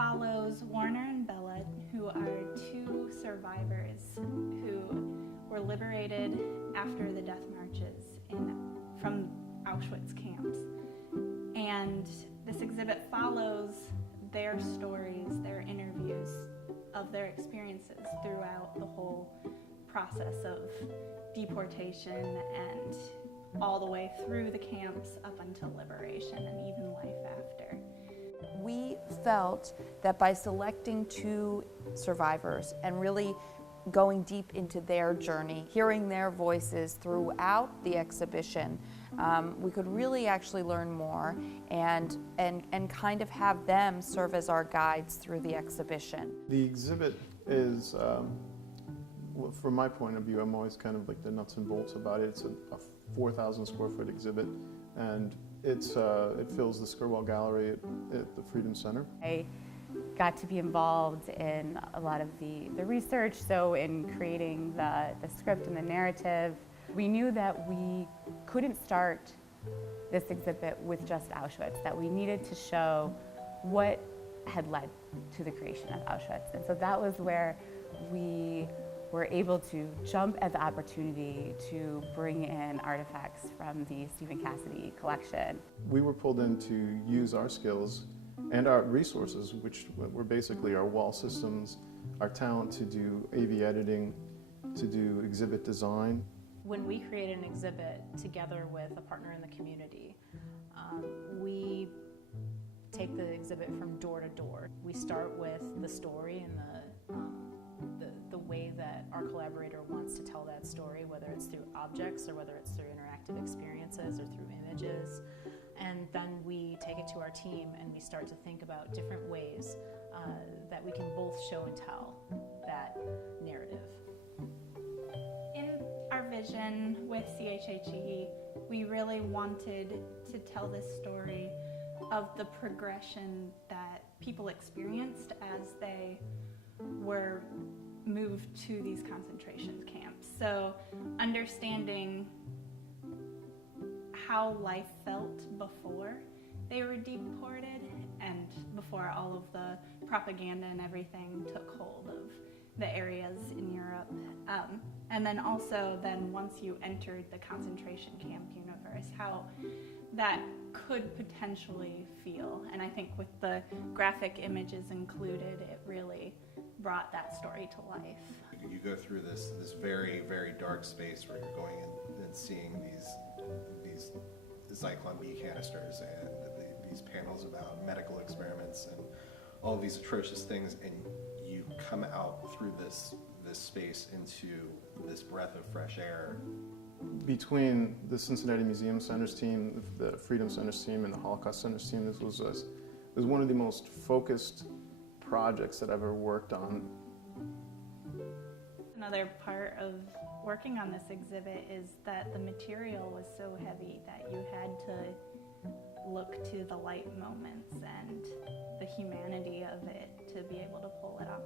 follows Warner and Bella, who are two survivors who were liberated after the death marches from Auschwitz camps. And this exhibit follows their stories, their interviews of their experiences throughout the whole process of deportation and all the way through the camps up until liberation and even life after. We felt that by selecting two survivors and really going deep into their journey, hearing their voices throughout the exhibition, we could really actually learn more and kind of have them serve as our guides through the exhibition. The exhibit is, well, from my point of view, I'm always kind of like the nuts and bolts about it. It's a 4,000 square foot exhibit, and it fills the Skirwell Gallery at the Freedom Center. I got to be involved in a lot of the research, so in creating the script and the narrative. We knew that we couldn't start this exhibit with just Auschwitz, that we needed to show what had led to the creation of Auschwitz. And so that was where we were able to jump at the opportunity to bring in artifacts from the Stephen Cassidy collection. We were pulled in to use our skills and our resources, which were basically our wall systems, our talent to do AV editing, to do exhibit design. When we create an exhibit together with a partner in the community, we take the exhibit from door to door. We start with the story and the way that our collaborator wants to tell that story, whether it's through objects or whether it's through interactive experiences or through images. And then we take it to our team and we start to think about different ways that we can both show and tell that narrative. In our vision with CHHE, we really wanted to tell this story of the progression that people experienced as they were moved to these concentration camps. So understanding how life felt before they were deported and before all of the propaganda and everything took hold of the areas in Europe. And then also once you entered the concentration camp universe, how that could potentially feel. And I think with the graphic images included, it really brought that story to life. You go through this very, very dark space where you're going in and seeing these Zyklon B canisters and these panels about medical experiments and all of these atrocious things, and you come out through this space into this breath of fresh air. Between the Cincinnati Museum Center's team, the Freedom Center's team, and the Holocaust Center's team, this was one of the most focused projects that I've ever worked on. Another part of working on this exhibit is that the material was so heavy that you had to look to the light moments and the humanity of it to be able to pull it off.